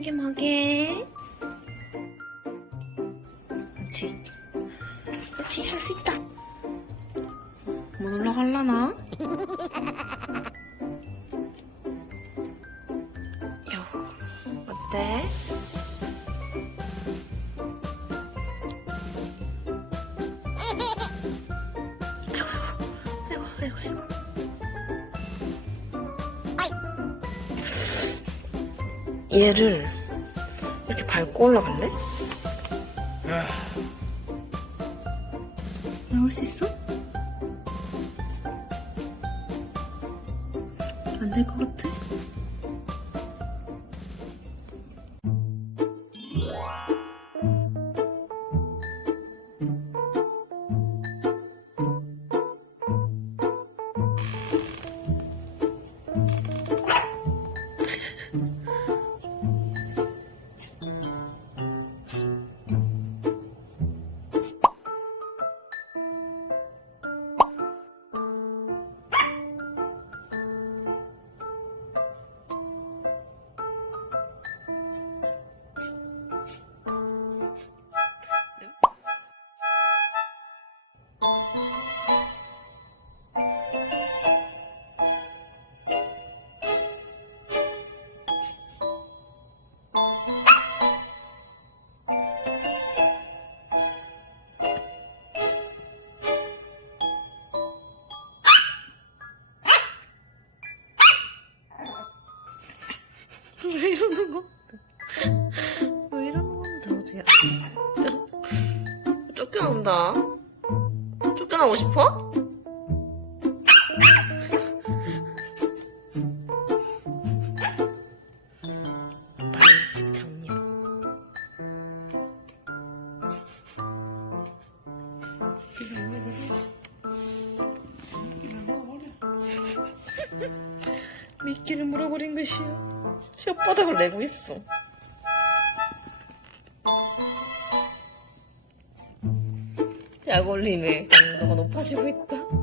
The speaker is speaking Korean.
이게 뭐게? 그렇지. 그렇지, 할 수 있다. 못 올라갈라나? 요, 어때? 얘를 이렇게 밟고 올라갈래? 나올 수 있어? 안 될 것 같아. 왜 이러는 거? 왜 이러는 건데? 쫓- 쫓겨난다. 쫓겨나고 싶어? 미끼를 물어버린 것이야. 혓바닥을 내고 있어. 약 올림에 강도가 높아지고 있다.